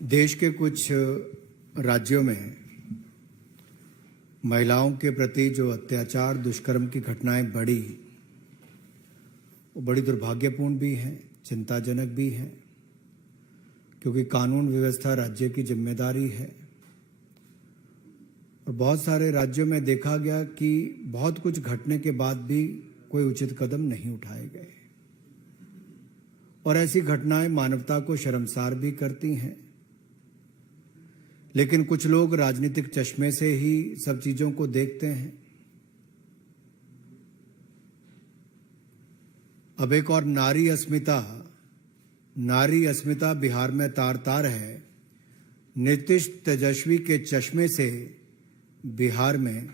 देश के कुछ राज्यों में महिलाओं के प्रति जो अत्याचार दुष्कर्म की घटनाएं बढ़ी, वो बड़ी दुर्भाग्यपूर्ण भी हैं, चिंताजनक भी हैं, क्योंकि कानून व्यवस्था राज्य की जिम्मेदारी है। और बहुत सारे राज्यों में देखा गया कि बहुत कुछ घटने के बाद भी कोई उचित कदम नहीं उठाए गए, और ऐसी घटनाएं मानवता को शर्मसार भी करती हैं। लेकिन कुछ लोग राजनीतिक चश्मे से ही सब चीजों को देखते हैं। अब एक और नारी अस्मिता बिहार में तार तार है। नीतीश तेजस्वी के चश्मे से बिहार में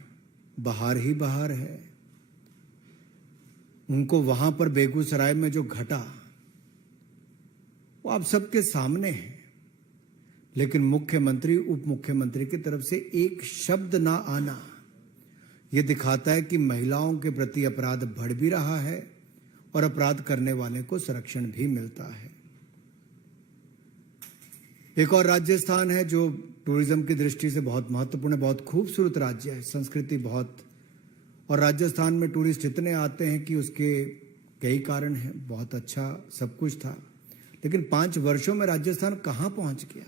बहार ही बहार है। उनको वहां पर बेगूसराय में जो घटा वो आप सबके सामने है, लेकिन मुख्यमंत्री उप मुख्यमंत्री की तरफ से एक शब्द ना आना यह दिखाता है कि महिलाओं के प्रति अपराध बढ़ भी रहा है और अपराध करने वाले को संरक्षण भी मिलता है। एक और राजस्थान है जो टूरिज्म की दृष्टि से बहुत महत्वपूर्ण है, बहुत खूबसूरत राज्य है, संस्कृति बहुत, और राजस्थान में टूरिस्ट इतने आते हैं कि उसके कई कारण हैं। बहुत अच्छा सब कुछ था, लेकिन 5 वर्षों में राजस्थान कहां पहुंच गया।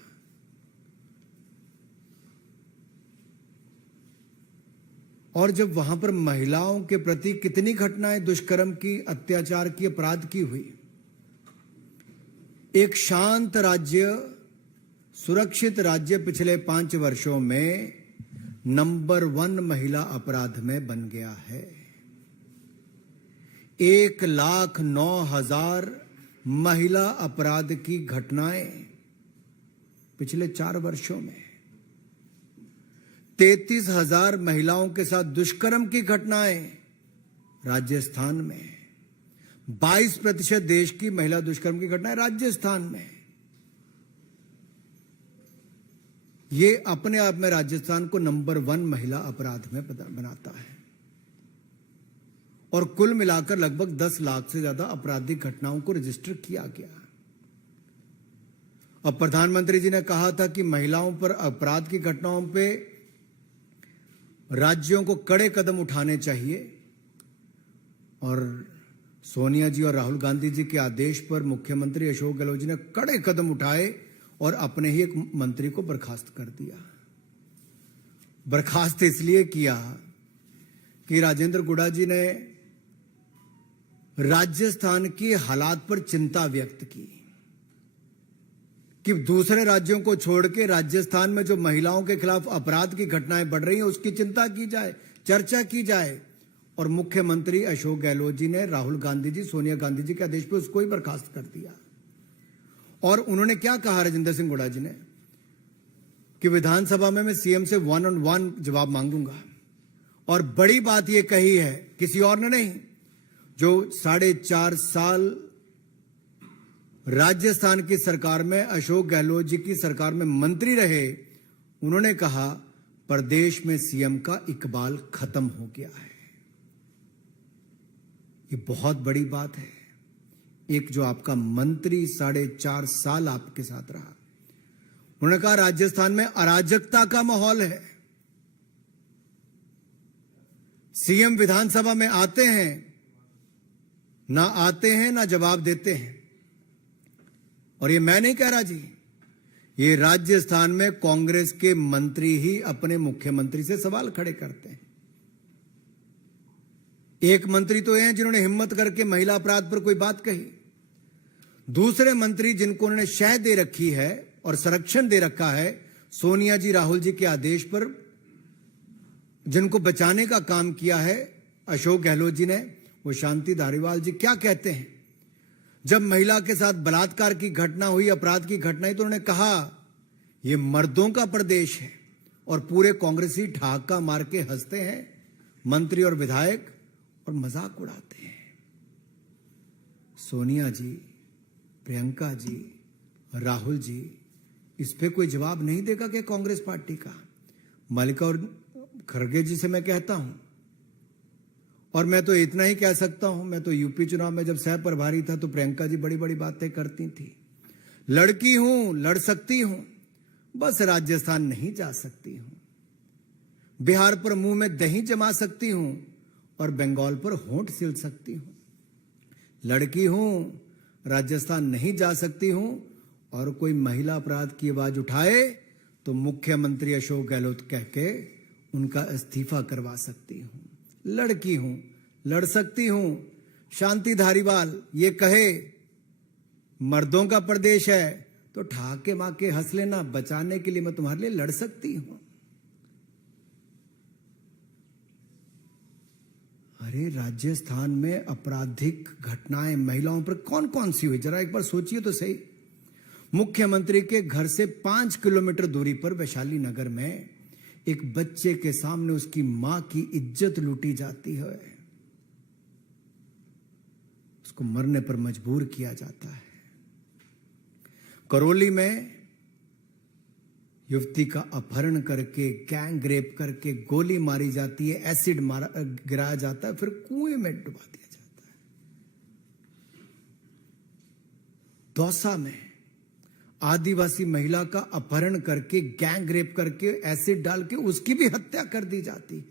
और जब वहां पर महिलाओं के प्रति कितनी घटनाएं दुष्कर्म की, अत्याचार की, अपराध की हुई। एक शांत राज्य, सुरक्षित राज्य पिछले 5 वर्षों में नंबर 1 महिला अपराध में बन गया है। 1,09,000 महिला अपराध की घटनाएं पिछले 4 वर्षों में। 33,000 महिलाओं के साथ दुष्कर्म की घटनाएं राजस्थान में। 22% देश की महिला दुष्कर्म की घटनाएं राजस्थान में। ये अपने आप में राजस्थान को नंबर 1 महिला अपराध में बनाता है। और कुल मिलाकर लगभग 10 लाख से ज्यादा आपराधिक घटनाओं को रजिस्टर किया गया। अब प्रधानमंत्री जी ने कहा था कि महिलाओं पर अपराध की घटनाओं पे राज्यों को कड़े कदम उठाने चाहिए, और सोनिया जी और राहुल गांधी जी के आदेश पर मुख्यमंत्री अशोक गहलोत जी ने कड़े कदम उठाए और अपने ही एक मंत्री को बर्खास्त कर दिया। बर्खास्त इसलिए किया कि राजेंद्र गुड़ा जी ने राजस्थान के हालात पर चिंता व्यक्त की कि दूसरे राज्यों को छोड़ के राजस्थान में जो महिलाओं के खिलाफ अपराध की घटनाएं बढ़ रही हैं उसकी चिंता की जाए, चर्चा की जाए। और मुख्यमंत्री अशोक गहलोत जी ने राहुल गांधी जी, सोनिया गांधी जी के आदेश पर उसको ही बर्खास्त कर दिया। और उन्होंने क्या कहा राजेंद्र सिंह गुड़ा जी ने कि विधानसभा में मैं सीएम से 1-on-1 जवाब मांगूंगा। और बड़ी बात यह कही है, किसी और ने नहीं, जो 4.5 साल राजस्थान की सरकार में, अशोक गहलोत जी की सरकार में मंत्री रहे, उन्होंने कहा प्रदेश में सीएम का इकबाल खत्म हो गया है। ये बहुत बड़ी बात है। एक जो आपका मंत्री 4.5 साल आपके साथ रहा, उन्होंने कहा राजस्थान में अराजकता का माहौल है। सीएम विधानसभा में आते हैं ना जवाब देते हैं। और ये मैं नहीं कह रहा जी, ये राजस्थान में कांग्रेस के मंत्री ही अपने मुख्यमंत्री से सवाल खड़े करते हैं। एक मंत्री तो हैं जिन्होंने हिम्मत करके महिला अपराध पर कोई बात कही। दूसरे मंत्री जिनको उन्होंने शह दे रखी है और संरक्षण दे रखा है सोनिया जी, राहुल जी के आदेश पर, जिनको बचाने का काम किया है अशोक गहलोत जी ने, वो शांति धारीवाल जी क्या कहते हैं। जब महिला के साथ बलात्कार की घटना हुई, अपराध की घटना हुई, तो उन्होंने कहा यह मर्दों का प्रदेश है, और पूरे कांग्रेसी ठहाका मार के हंसते हैं मंत्री और विधायक और मजाक उड़ाते हैं। सोनिया जी, प्रियंका जी, राहुल जी, इस पे कोई जवाब नहीं देगा क्या कांग्रेस पार्टी का? मल्लिकार्जुन खड़गे जी से मैं कहता हूं, और मैं तो इतना ही कह सकता हूं, मैं तो यूपी चुनाव में जब सह प्रभारी था तो प्रियंका जी बड़ी बड़ी बातें करती थी। लड़की हूं, लड़ सकती हूं, बस राजस्थान नहीं जा सकती हूं, बिहार पर मुंह में दही जमा सकती हूं और बंगाल पर होंठ सिल सकती हूं। लड़की हूं, राजस्थान नहीं जा सकती हूं और कोई महिला अपराध की आवाज उठाए तो मुख्यमंत्री अशोक गहलोत कह के उनका इस्तीफा करवा सकती हूं। लड़की हूं, लड़ सकती हूं। शांति धारीवाल ये कहे मर्दों का प्रदेश है तो ठाके माके हंस लेना, बचाने के लिए मैं तुम्हारे लिए लड़ सकती हूं। अरे राजस्थान में आपराधिक घटनाएं महिलाओं पर कौन कौन सी हुई, जरा एक बार सोचिए तो सही। मुख्यमंत्री के घर से 5 किलोमीटर दूरी पर वैशाली नगर में एक बच्चे के सामने उसकी मां की इज्जत लूटी जाती है, उसको मरने पर मजबूर किया जाता है। करौली में युवती का अपहरण करके, गैंग रेप करके गोली मारी जाती है, एसिड गिराया जाता है, फिर कुएं में डुबा दिया जाता है। दौसा में आदिवासी महिला का अपहरण करके, गैंग रेप करके, एसिड डाल के उसकी भी हत्या कर दी जाती है।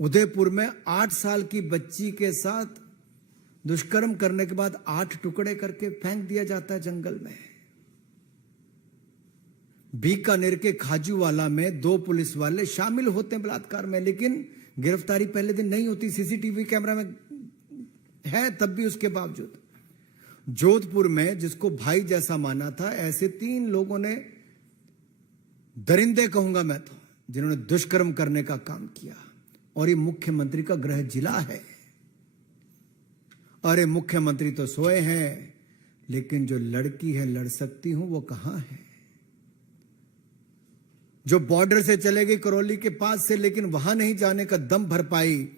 उदयपुर में 8 साल की बच्ची के साथ दुष्कर्म करने के बाद 8 टुकड़े करके फेंक दिया जाता है जंगल में। बीकानेर के खाजूवाला में 2 पुलिस वाले शामिल होते हैं बलात्कार में, लेकिन गिरफ्तारी पहले दिन नहीं होती, सीसीटीवी कैमरा में है तब भी उसके बावजूद। जोधपुर में जिसको भाई जैसा माना था, ऐसे 3 लोगों ने, दरिंदे कहूंगा मैं तो, जिन्होंने दुष्कर्म करने का काम किया, और ये मुख्यमंत्री का गृह जिला है। अरे मुख्यमंत्री तो सोए हैं, लेकिन जो लड़की है लड़ सकती हूं वो कहां है? जो बॉर्डर से चले गई करौली के पास से, लेकिन वहां नहीं जाने का दम भर पाई,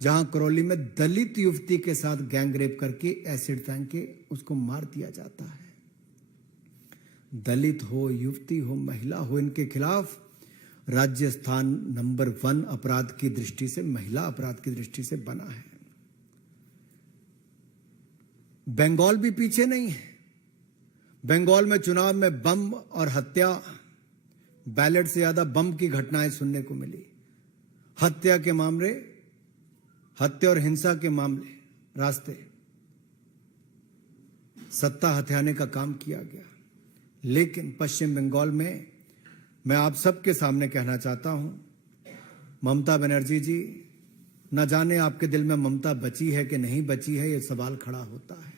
जहां करौली में दलित युवती के साथ गैंग रेप करके एसिड फेंक के उसको मार दिया जाता है। दलित हो, युवती हो, महिला हो, इनके खिलाफ राजस्थान नंबर 1 अपराध की दृष्टि से, महिला अपराध की दृष्टि से बना है। बंगाल भी पीछे नहीं है। बंगाल में चुनाव में बम और हत्या, बैलेट से ज्यादा बम की घटनाएं सुनने को मिली। हत्या के मामले, हत्या और हिंसा के मामले, रास्ते सत्ता हथियाने का काम किया गया। लेकिन पश्चिम बंगाल में मैं आप सबके सामने कहना चाहता हूं, ममता बनर्जी जी, न जाने आपके दिल में ममता बची है कि नहीं बची है, यह सवाल खड़ा होता है।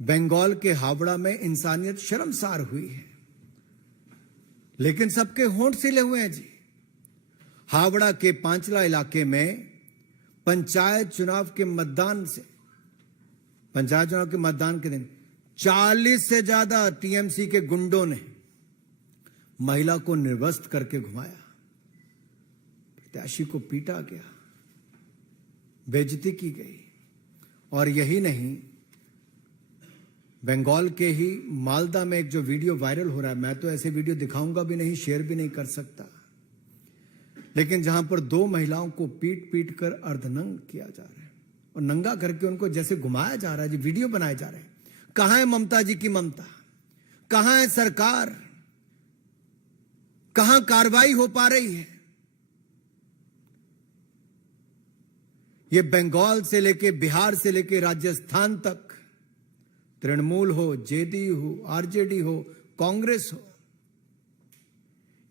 बंगाल के हावड़ा में इंसानियत शर्मसार हुई है, लेकिन सबके होंठ सिले हुए हैं जी। हावड़ा के पांचला इलाके में पंचायत चुनाव के मतदान के दिन 40 से ज्यादा टीएमसी के गुंडों ने महिला को निर्वस्त्र करके घुमाया, प्रत्याशी को पीटा गया, बेइज्जती की गई। और यही नहीं, बंगाल के ही मालदा में एक जो वीडियो वायरल हो रहा है, मैं तो ऐसे वीडियो दिखाऊंगा भी नहीं, शेयर भी नहीं कर सकता, लेकिन जहां पर 2 महिलाओं को पीट पीट कर अर्धनंग किया जा रहा है और नंगा करके उनको जैसे घुमाया जा रहा है जी, वीडियो बनाए जा रहे हैं। कहां है ममता जी की ममता? कहां है सरकार? कहां कार्रवाई हो पा रही है? ये बंगाल से लेके, बिहार से लेके राजस्थान तक, तृणमूल हो, जेडीयू हो, आरजेडी हो, कांग्रेस हो,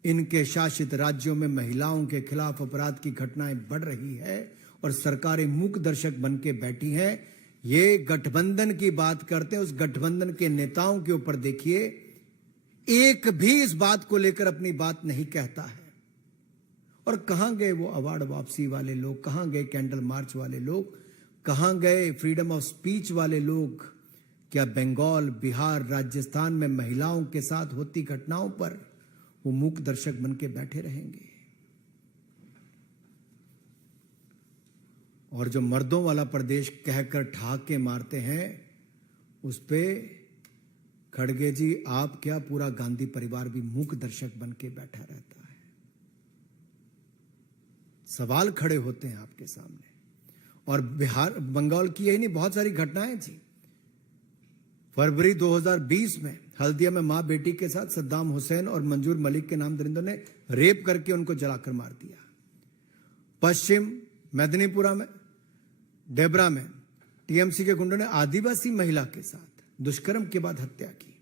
इनके शासित राज्यों में महिलाओं के खिलाफ अपराध की घटनाएं बढ़ रही है और सरकारें मूक दर्शक बन के बैठी हैं। ये गठबंधन की बात करते हैं, उस गठबंधन के नेताओं के ऊपर देखिए, एक भी इस बात को लेकर अपनी बात नहीं कहता है। और कहां गए वो अवार्ड वापसी वाले लोग? कहां गए कैंडल मार्च वाले लोग? कहां गए फ्रीडम ऑफ स्पीच वाले लोग? क्या बंगाल, बिहार, राजस्थान में महिलाओं के साथ होती घटनाओं पर वो मूक दर्शक बन के बैठे रहेंगे? और जो मर्दों वाला प्रदेश कहकर ठहाके मारते हैं, उस पे खड़गे जी, आप क्या, पूरा गांधी परिवार भी मूक दर्शक बन के बैठा रहता है। सवाल खड़े होते हैं आपके सामने। और बिहार, बंगाल की यही नहीं, बहुत सारी घटनाएं थी। फरवरी 2020 में हल्दिया में मां बेटी के साथ सद्दाम हुसैन और मंजूर मलिक के नाम दरिंदों ने रेप करके उनको जलाकर मार दिया। पश्चिम मेदिनीपुरा में डेबरा में टीएमसी के गुंडों ने आदिवासी महिला के साथ दुष्कर्म के बाद हत्या की।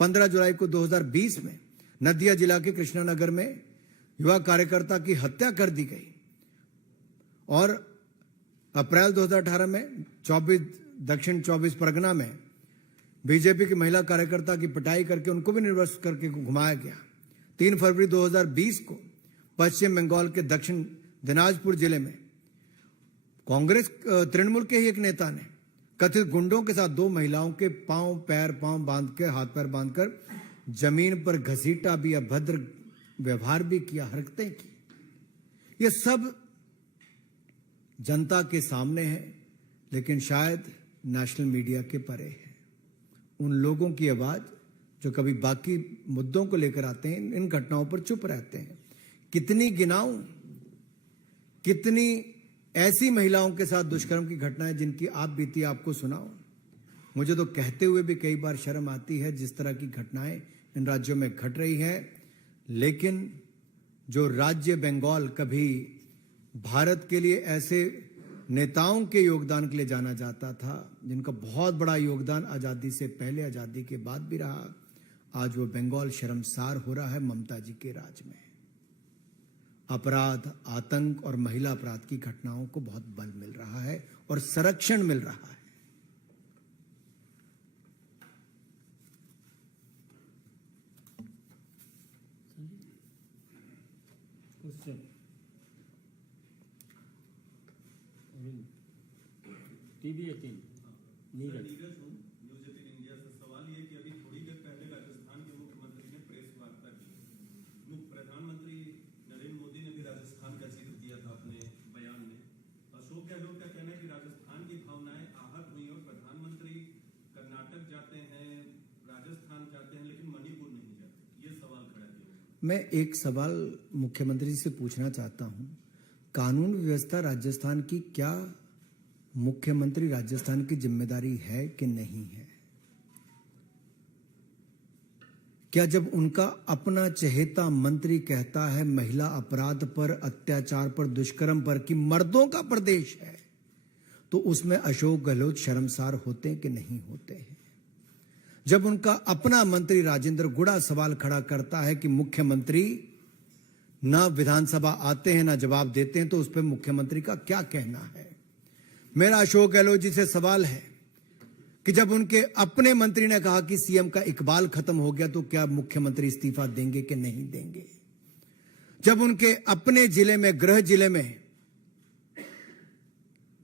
15 जुलाई को 2020 में नदिया जिला के कृष्णानगर में युवा कार्यकर्ता की हत्या कर दी गई और अप्रैल 2018 में दक्षिण 24 परगना में बीजेपी की महिला कार्यकर्ता की पिटाई करके उनको भी निर्वस्त्र करके घुमाया गया। 3 फरवरी 2020 को पश्चिम बंगाल के दक्षिण दिनाजपुर जिले में कांग्रेस तृणमूल के ही एक नेता ने कथित गुंडों के साथ 2 महिलाओं के पांव बांध के हाथ पैर बांधकर जमीन पर घसीटा भी, अभद्र व्यवहार भी किया, हरकतें की। ये सब जनता के सामने है, लेकिन शायद नेशनल मीडिया के परे है। उन लोगों की आवाज जो कभी बाकी मुद्दों को लेकर आते हैं, इन घटनाओं पर चुप रहते हैं। कितनी गिनाऊं, कितनी ऐसी महिलाओं के साथ दुष्कर्म की घटनाएं जिनकी आप बीती आपको सुनाओ। मुझे तो कहते हुए भी कई बार शर्म आती है जिस तरह की घटनाएं इन राज्यों में घट रही है। लेकिन जो राज्य बंगाल कभी भारत के लिए ऐसे नेताओं के योगदान के लिए जाना जाता था, जिनका बहुत बड़ा योगदान आजादी से पहले, आजादी के बाद भी रहा, आज वो बंगाल शर्मसार हो रहा है ममता जी के राज में। अपराध, आतंक और महिला अपराध की घटनाओं को बहुत बल मिल रहा है और संरक्षण मिल रहा है। टीवी 18 नीरज हूं न्यूज़ 18 इंडिया से। सवाल ये कि अभी थोड़ी देर पहले राजस्थान के मुख्यमंत्री ने प्रेस वार्ता की। प्रधानमंत्री नरेंद्र मोदी ने भी राजस्थान का जिक्र किया था अपने बयान में। अशोक गहलोत का कहना है कि राजस्थान की भावनाएं आहत हुई और प्रधानमंत्री कर्नाटक जाते हैं, राजस्थान जाते हैं, लेकिन मणिपुर नहीं जाते। ये सवाल खड़ा किया। मैं एक सवाल मुख्यमंत्री से पूछना चाहता हूं, कानून व्यवस्था राजस्थान की क्या मुख्यमंत्री राजस्थान की जिम्मेदारी है कि नहीं है? क्या जब उनका अपना चहेता मंत्री कहता है महिला अपराध पर, अत्याचार पर, दुष्कर्म पर कि मर्दों का प्रदेश है, तो उसमें अशोक गहलोत शर्मसार होते कि नहीं होते हैं? जब उनका अपना मंत्री राजेंद्र गुड़ा सवाल खड़ा करता है कि मुख्यमंत्री ना विधानसभा आते हैं ना जवाब देते हैं, तो उस पर मुख्यमंत्री का क्या कहना है? मेरा अशोक गहलोत जी से सवाल है कि जब उनके अपने मंत्री ने कहा कि सीएम का इकबाल खत्म हो गया, तो क्या मुख्यमंत्री इस्तीफा देंगे कि नहीं देंगे? जब उनके अपने जिले में, गृह जिले में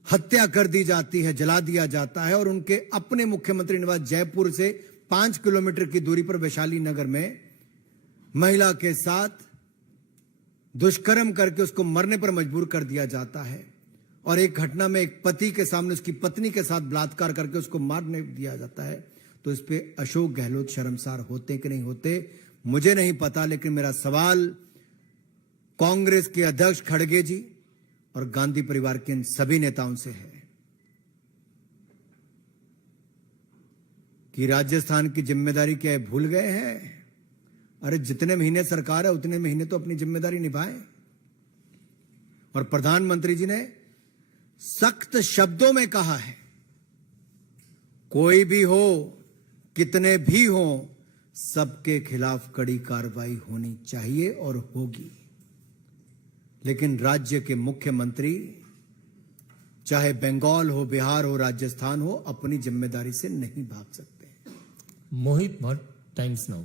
हत्या कर दी जाती है, जला दिया जाता है, और उनके अपने मुख्यमंत्री निवास जयपुर से 5 किलोमीटर की दूरी पर वैशाली नगर में महिला के साथ दुष्कर्म करके उसको मरने पर मजबूर कर दिया जाता है, और एक घटना में एक पति के सामने उसकी पत्नी के साथ बलात्कार करके उसको मारने दिया जाता है, तो इस पे अशोक गहलोत शर्मसार होते कि नहीं होते मुझे नहीं पता। लेकिन मेरा सवाल कांग्रेस के अध्यक्ष खड़गे जी और गांधी परिवार के इन सभी नेताओं से है कि राजस्थान की जिम्मेदारी क्या है, भूल गए हैं? अरे जितने महीने सरकार है उतने महीने तो अपनी जिम्मेदारी निभाएं। और प्रधानमंत्री जी ने सख्त शब्दों में कहा है, कोई भी हो, कितने भी हो, सबके खिलाफ कड़ी कार्रवाई होनी चाहिए और होगी। लेकिन राज्य के मुख्यमंत्री, चाहे बंगाल हो, बिहार हो, राजस्थान हो, अपनी जिम्मेदारी से नहीं भाग सकते। Mohit Bhatt, Times Now.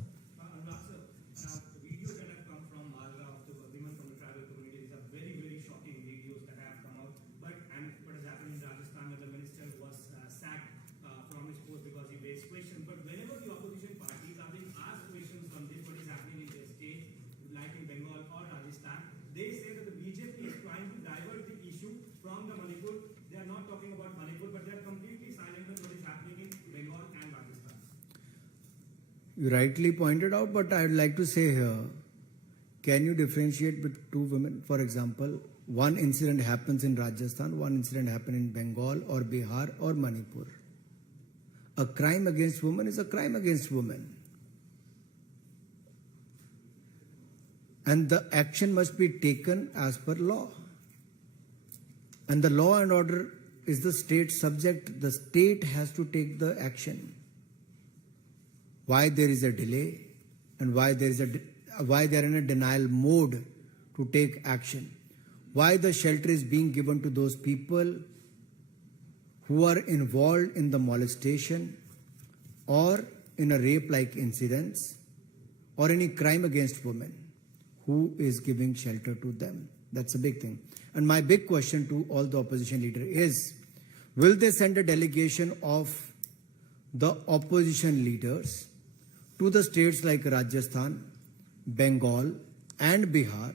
You rightly pointed out, but I would like to say here, can you differentiate between 2 women? For example, one incident happens in Rajasthan, one incident happened in Bengal or Bihar or Manipur. A crime against women is a crime against women. And the action must be taken as per law. And the law and order is the state subject. The state has to take the action. Why there is a delay and why they are in a denial mode to take action. Why the shelter is being given to those people who are involved in the molestation or in a rape-like incidents or any crime against women. Who is giving shelter to them? That's a big thing. And my big question to all the opposition leaders is, will they send a delegation of the opposition leaders to the states like Rajasthan, Bengal and Bihar?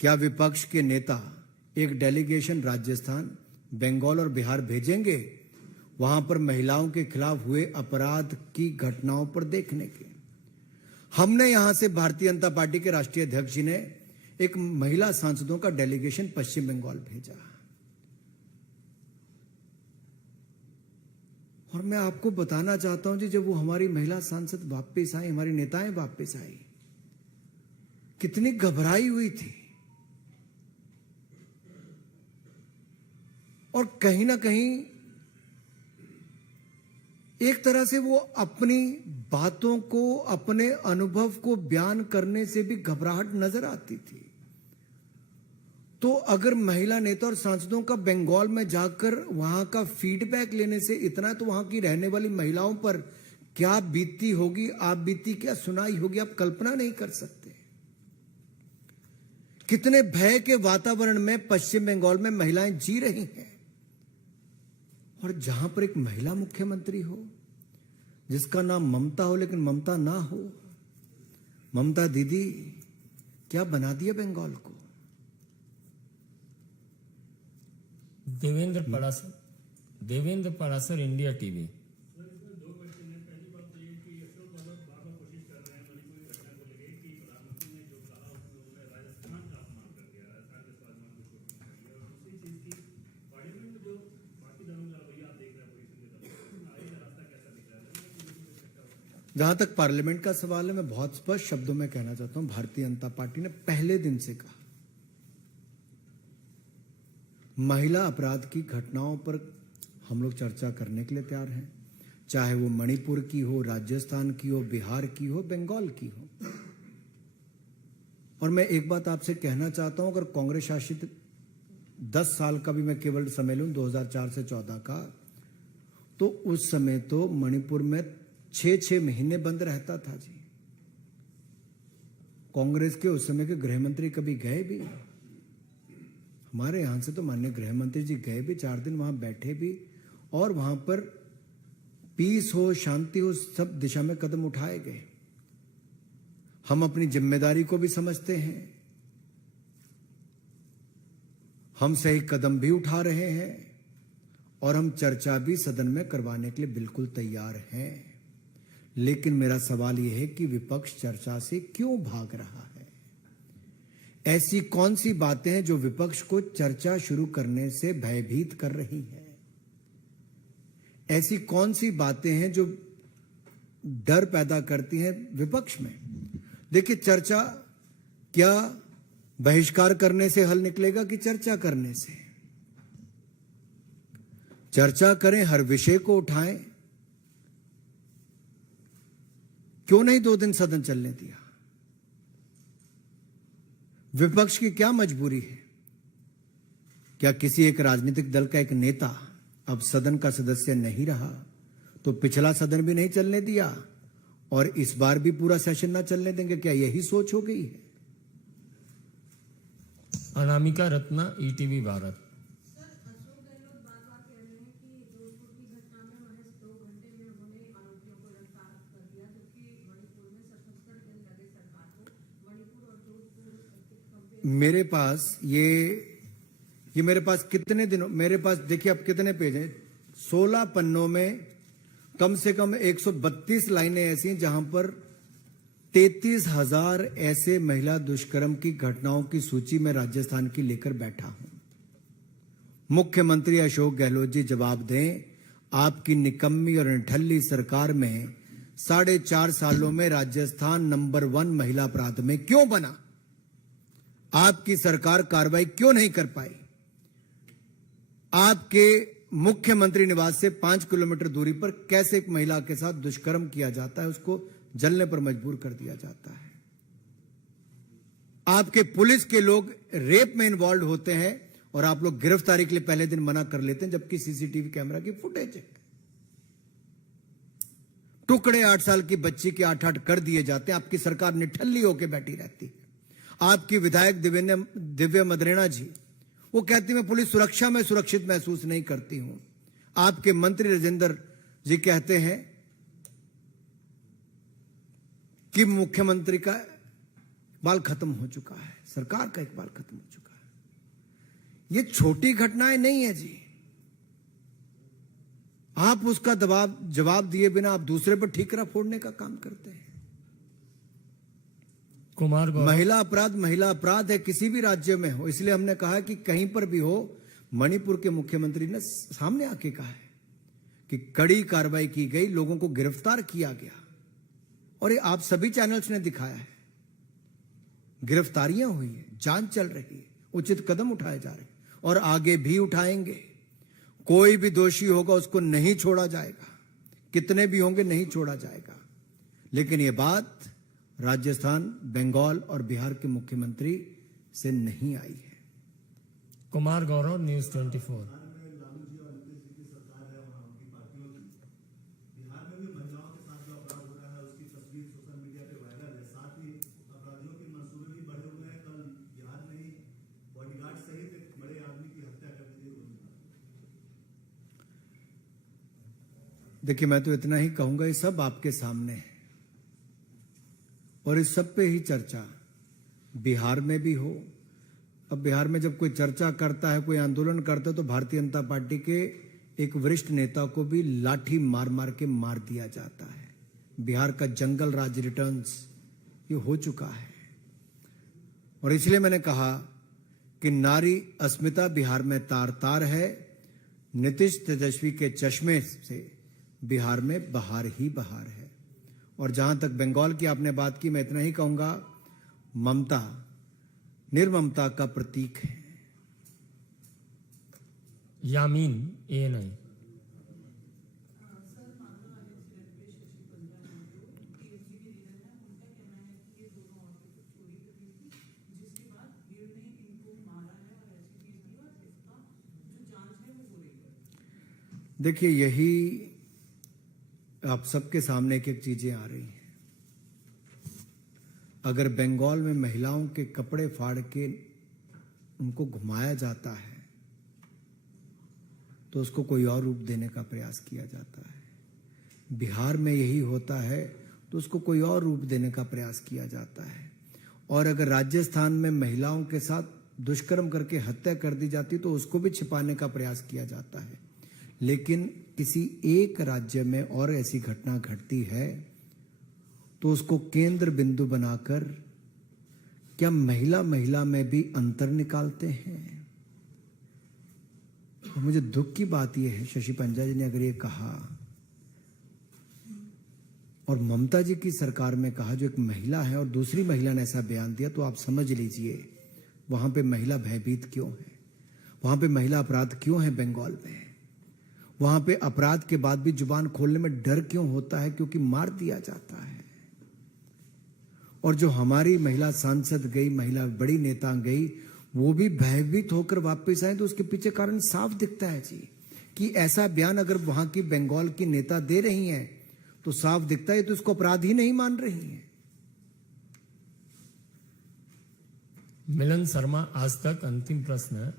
क्या विपक्ष के नेता एक delegation Rajasthan, Bengal और बिहार भेजेंगे वहां पर महिलाओं के खिलाफ हुए अपराध की घटनाओं पर देखने के? हमने यहां से भारतीय जनता पार्टी के राष्ट्रीय अध्यक्ष जी ने एक महिला सांसदों का डेलीगेशन पश्चिम बंगाल भेजा और मैं आपको बताना चाहता हूं जी, जब वो हमारी महिला सांसद वापस आई, हमारी नेताएं वापस आई, कितनी घबराई हुई थी और कहीं ना कहीं एक तरह से वो अपनी बातों को, अपने अनुभव को बयान करने से भी घबराहट नजर आती थी। तो अगर महिला नेता और सांसदों का बंगाल में जाकर वहां का फीडबैक लेने से इतना, तो वहां की रहने वाली महिलाओं पर क्या बीती होगी, आप बीती क्या सुनाई होगी, आप कल्पना नहीं कर सकते। कितने भय के वातावरण में पश्चिम बंगाल में महिलाएं जी रही हैं और जहां पर एक महिला मुख्यमंत्री हो जिसका नाम ममता हो लेकिन ममता ना हो, ममता दीदी क्या बना दिया बंगाल को। Devendra Parashar, India TV. जहां तक पार्लियामेंट का सवाल है, मैं बहुत स्पष्ट शब्दों में कहना चाहता हूं, भारतीय जनता पार्टी ने पहले दिन से कहा महिला अपराध की घटनाओं पर हम लोग चर्चा करने के लिए तैयार हैं, चाहे वो मणिपुर की हो, राजस्थान की हो, बिहार की हो, बंगाल की हो। और मैं एक बात आपसे कहना चाहता हूं, अगर कांग्रेस शासित 10 साल का भी मैं केवल समय लूं, 2004 से 14 का, तो उस समय तो मणिपुर में 6-6 महीने बंद रहता था जी। कांग्रेस के उस समय के गृह मंत्री कभी गए भी? हमारे यहां से तो माननीय गृह मंत्री जी गए भी, 4 दिन वहां बैठे भी और वहां पर पीस हो, शांति हो, सब दिशा में कदम उठाए गए। हम अपनी जिम्मेदारी को भी समझते हैं, हम सही कदम भी उठा रहे हैं और हम चर्चा भी सदन में करवाने के लिए बिल्कुल तैयार हैं। लेकिन मेरा सवाल यह है कि विपक्ष चर्चा से क्यों भाग रहा है? ऐसी कौन सी बातें हैं जो विपक्ष को चर्चा शुरू करने से भयभीत कर रही हैं? ऐसी कौन सी बातें हैं जो डर पैदा करती हैं विपक्ष में? देखिए, चर्चा क्या बहिष्कार करने से हल निकलेगा कि चर्चा करने से? चर्चा करें, हर विषय को उठाएं। क्यों नहीं 2 दिन सदन चलने दिया? विपक्ष की क्या मजबूरी है? क्या किसी एक राजनीतिक दल का एक नेता अब सदन का सदस्य नहीं रहा तो पिछला सदन भी नहीं चलने दिया और इस बार भी पूरा सेशन ना चलने देंगे? क्या यही सोच हो गई है? अनामिका रत्ना, ईटीवी भारत। मेरे पास ये मेरे पास कितने दिनों, मेरे पास देखिए अब कितने पेज हैं, 16 पन्नों में कम से कम 132 लाइनें ऐसी हैं जहां पर 33,000 ऐसे महिला दुष्कर्म की घटनाओं की सूची में राजस्थान की लेकर बैठा हूं। मुख्यमंत्री अशोक गहलोत जी जवाब दें, आपकी निकम्मी और निठल्ली सरकार में 4.5 सालों में राजस्थान नंबर 1 महिला अपराध में क्यों बना? आपकी सरकार कार्रवाई क्यों नहीं कर पाई? आपके मुख्यमंत्री निवास से 5 किलोमीटर दूरी पर कैसे एक महिला के साथ दुष्कर्म किया जाता है, उसको जलने पर मजबूर कर दिया जाता है? आपके पुलिस के लोग रेप में इन्वॉल्व होते हैं और आप लोग गिरफ्तारी के लिए पहले दिन मना कर लेते हैं, जबकि सीसीटीवी कैमरा की फुटेज है। टुकड़े 8 साल की बच्ची के 8-8 कर दिए जाते हैं। आपकी सरकार निठल्ली होकर बैठी रहती है। आपकी विधायक दिव्या मदरेना जी, वो कहती मैं पुलिस सुरक्षा में सुरक्षित महसूस नहीं करती हूं। आपके मंत्री राजेंद्र जी कहते हैं कि मुख्यमंत्री का बाल खत्म हो चुका है, सरकार का एक बाल खत्म हो चुका है। ये छोटी घटनाएं नहीं है जी। आप उसका जवाब दिए बिना आप दूसरे पर ठीकरा फोड़ने का काम करते हैं। कुमार गौरव, महिला अपराध है, किसी भी राज्य में हो। इसलिए हमने कहा कि कहीं पर भी हो, मणिपुर के मुख्यमंत्री ने सामने आके कहा है कि कड़ी कार्रवाई की गई, लोगों को गिरफ्तार किया गया। और ये आप सभी चैनल्स ने दिखाया है। गिरफ्तारियां हुई है, जांच चल रही है, उचित कदम उठाए जा रहे हैं और आगे भी उठाएंगे। कोई भी दोषी होगा उसको नहीं छोड़ा जाएगा, कितने भी होंगे नहीं छोड़ा जाएगा। लेकिन यह बात राजस्थान, बंगाल और बिहार के मुख्यमंत्री से नहीं आई है। कुमार गौरव, न्यूज 24। देखिए, मैं तो इतना ही कहूंगा, ये सब आपके सामने है और इस सब पे ही चर्चा बिहार में भी हो। अब बिहार में जब कोई चर्चा करता है, कोई आंदोलन करता है, तो भारतीय जनता पार्टी के एक वरिष्ठ नेता को भी लाठी मार मार के मार दिया जाता है। बिहार का जंगल राज रिटर्न्स ये हो चुका है। और इसलिए मैंने कहा कि नारी अस्मिता बिहार में तार तार है। नीतीश तेजस्वी के चश्मे से बिहार में बहार ही बहार है। और जहां तक बंगाल की आपने बात की, मैं इतना ही कहूंगा, ममता निर्ममता का प्रतीक है। यामीन, ANI। देखिए, यही आप सबके सामने एक एक चीजें आ रही हैं। अगर बंगाल में महिलाओं के कपड़े फाड़ के उनको घुमाया जाता है तो उसको कोई और रूप देने का प्रयास किया जाता है। बिहार में यही होता है तो उसको कोई और रूप देने का प्रयास किया जाता है। और अगर राजस्थान में महिलाओं के साथ दुष्कर्म करके हत्या कर दी जाती तो उसको भी छिपाने का प्रयास किया जाता है। लेकिन किसी एक राज्य में और ऐसी घटना घटती है तो उसको केंद्र बिंदु बनाकर क्या महिला में भी अंतर निकालते हैं। और मुझे दुख की बात यह है, शशि पंजा जी ने अगर ये कहा और ममता जी की सरकार में कहा, जो एक महिला है और दूसरी महिला ने ऐसा बयान दिया, तो आप समझ लीजिए वहां पे महिला भयभीत क्यों है, वहां पे महिला अपराध क्यों है बंगाल में। वहां पे अपराध के बाद भी जुबान खोलने में डर क्यों होता है, क्योंकि मार दिया जाता है। और जो हमारी महिला सांसद गई, महिला बड़ी नेता गई, वो भी भयभीत होकर वापस आए, तो उसके पीछे कारण साफ दिखता है जी कि ऐसा बयान अगर वहां की बंगाल की नेता दे रही हैं तो साफ दिखता है तो इसको अपराध ही नहीं मान रही हैं। मिलन शर्मा, आज तक। अंतिम प्रश्न।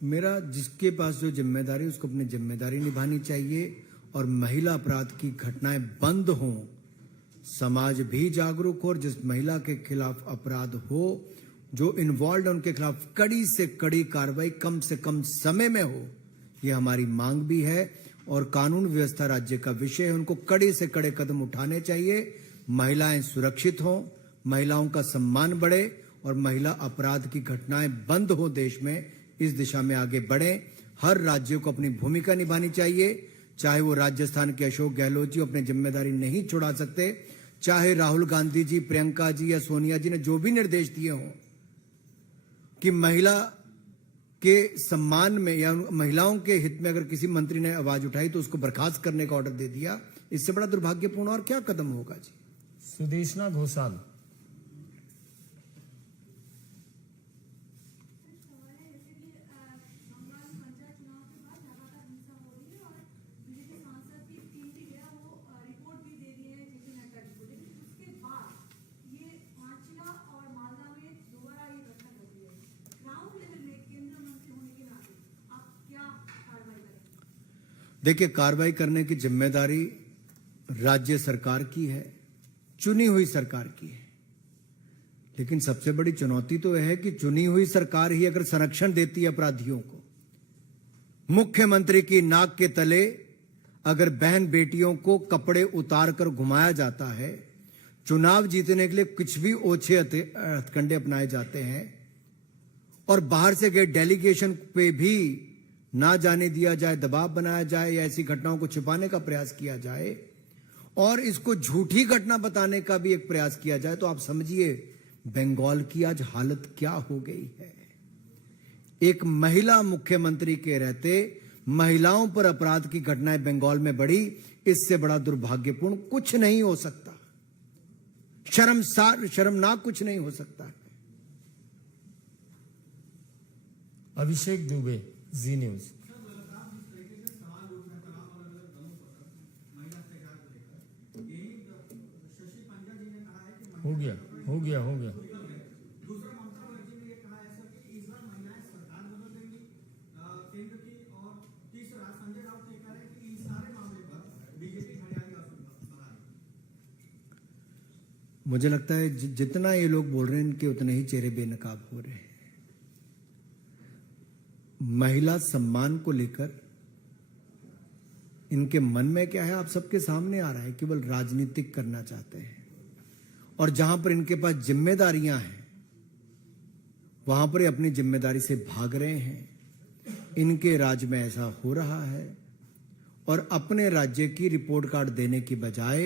मेरा जिसके पास जो जिम्मेदारी उसको अपनी जिम्मेदारी निभानी चाहिए और महिला अपराध की घटनाएं बंद हों, समाज भी जागरूक हो और जिस महिला के खिलाफ अपराध हो, जो इन्वॉल्व है उनके खिलाफ कड़ी से कड़ी कार्रवाई कम से कम समय में हो, यह हमारी मांग भी है और कानून व्यवस्था राज्य का विषय है। उनको कड़े से कड़े कदम उठाने चाहिए, महिलाएं सुरक्षित हों, महिलाओं का सम्मान बढ़े और महिला अपराध की घटनाएं बंद हो देश में, इस दिशा में आगे बढ़े। हर राज्य को अपनी भूमिका निभानी चाहिए, चाहे वो राजस्थान के अशोक गहलोत जी अपनी जिम्मेदारी नहीं छुड़ा सकते, चाहे राहुल गांधी जी, प्रियंका जी या सोनिया जी ने जो भी निर्देश दिए हों कि महिला के सम्मान में या महिलाओं के हित में अगर किसी मंत्री ने आवाज उठाई तो उसको बर्खास्त करने का ऑर्डर दे दिया, इससे बड़ा दुर्भाग्यपूर्ण और क्या कदम होगा जी। सुदेशना घोषाल। देखिए, कार्रवाई करने की जिम्मेदारी राज्य सरकार की है, चुनी हुई सरकार की है, लेकिन सबसे बड़ी चुनौती तो यह है कि चुनी हुई सरकार ही अगर संरक्षण देती है अपराधियों को, मुख्यमंत्री की नाक के तले अगर बहन बेटियों को कपड़े उतार कर घुमाया जाता है, चुनाव जीतने के लिए कुछ भी ओछे हथकंडे अपनाए जाते हैं और बाहर से गए डेलीगेशन पे भी ना जाने दिया जाए, दबाव बनाया जाए या ऐसी घटनाओं को छिपाने का प्रयास किया जाए और इसको झूठी घटना बताने का भी एक प्रयास किया जाए, तो आप समझिए बंगाल की आज हालत क्या हो गई है। एक महिला मुख्यमंत्री के रहते महिलाओं पर अपराध की घटनाएं बंगाल में बढ़ी, इससे बड़ा दुर्भाग्यपूर्ण कुछ नहीं हो सकता, शर्मनाक कुछ नहीं हो सकता। अभिषेक दुबे, जी न्यूज। हो गया। मुझे लगता है जितना ये लोग बोल रहे हैं इनके उतने ही चेहरे बेनकाब हो रहे हैं। महिला सम्मान को लेकर इनके मन में क्या है आप सबके सामने आ रहा है, केवल राजनीतिक करना चाहते हैं और जहां पर इनके पास जिम्मेदारियां हैं वहां पर अपनी जिम्मेदारी से भाग रहे हैं। इनके राज्य में ऐसा हो रहा है और अपने राज्य की रिपोर्ट कार्ड देने की बजाय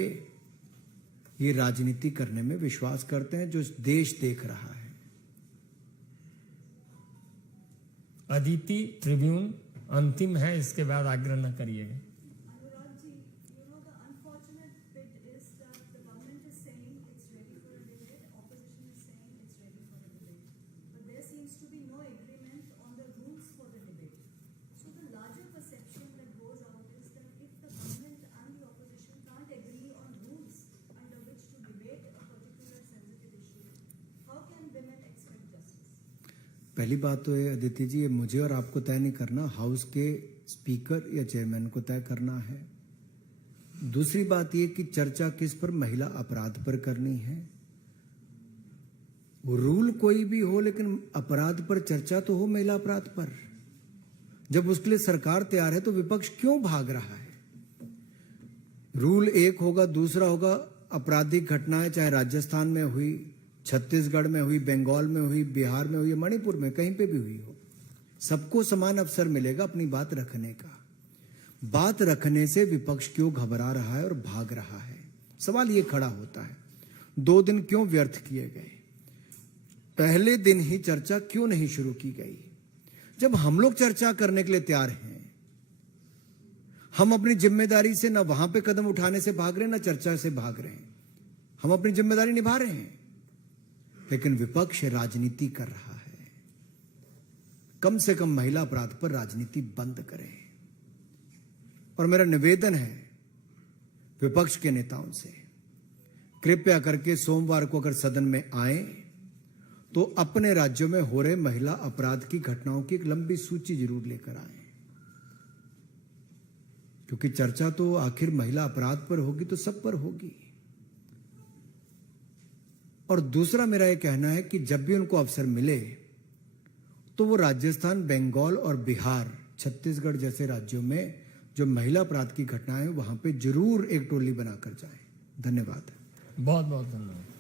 ये राजनीति करने में विश्वास करते हैं, जो देश देख रहा है। अदिति ट्रिब्यून अंतिम है, इसके बाद आग्रह न करिएगा। Anurag ji, the unfortunate bit is that the government is saying it's ready for a debate, opposition is saying it's ready for a debate. But there seems to be no agreement on the rules for the debate. So the larger perception that goes out is that if the government and the opposition can't agree on rules under which to debate a particular sensitive issue, how can women expect justice? पहली बात तो है अदिति जी, ये मुझे और आपको तय नहीं करना, हाउस के स्पीकर या चेयरमैन को तय करना है। दूसरी बात ये कि चर्चा किस पर, महिला अपराध पर करनी है। रूल कोई भी हो लेकिन अपराध पर चर्चा तो हो, महिला अपराध पर। जब उसके लिए सरकार तैयार है तो विपक्ष क्यों भाग रहा है? रूल एक होगा, दूसरा होगा आपराधिक घटनाएं, चाहे राजस्थान में हुई, छत्तीसगढ़ में हुई, बंगाल में हुई, बिहार में हुई, मणिपुर में, कहीं पे भी हुई हो, सबको समान अवसर मिलेगा अपनी बात रखने का। बात रखने से विपक्ष क्यों घबरा रहा है और भाग रहा है? सवाल ये खड़ा होता है, 2 दिन क्यों व्यर्थ किए गए? पहले दिन ही चर्चा क्यों नहीं शुरू की गई? जब हम लोग चर्चा करने के लिए तैयार हैं, हम अपनी जिम्मेदारी से ना वहां पे कदम उठाने से भाग रहे हैं, ना चर्चा से भाग रहे हैं। हम अपनी जिम्मेदारी निभा रहे हैं, लेकिन विपक्ष राजनीति कर रहा है। कम से कम महिला अपराध पर राजनीति बंद करें। और मेरा निवेदन है विपक्ष के नेताओं से, कृपया करके सोमवार को अगर सदन में आए तो अपने राज्यों में हो रहे महिला अपराध की घटनाओं की एक लंबी सूची जरूर लेकर आए, क्योंकि चर्चा तो आखिर महिला अपराध पर होगी तो सब पर होगी। और दूसरा मेरा यह कहना है कि जब भी उनको अवसर मिले तो वो राजस्थान, बंगाल और बिहार, छत्तीसगढ़ जैसे राज्यों में जो महिला अपराध की घटनाएं वहां पे जरूर एक टोली बनाकर जाएं। धन्यवाद। बहुत बहुत धन्यवाद।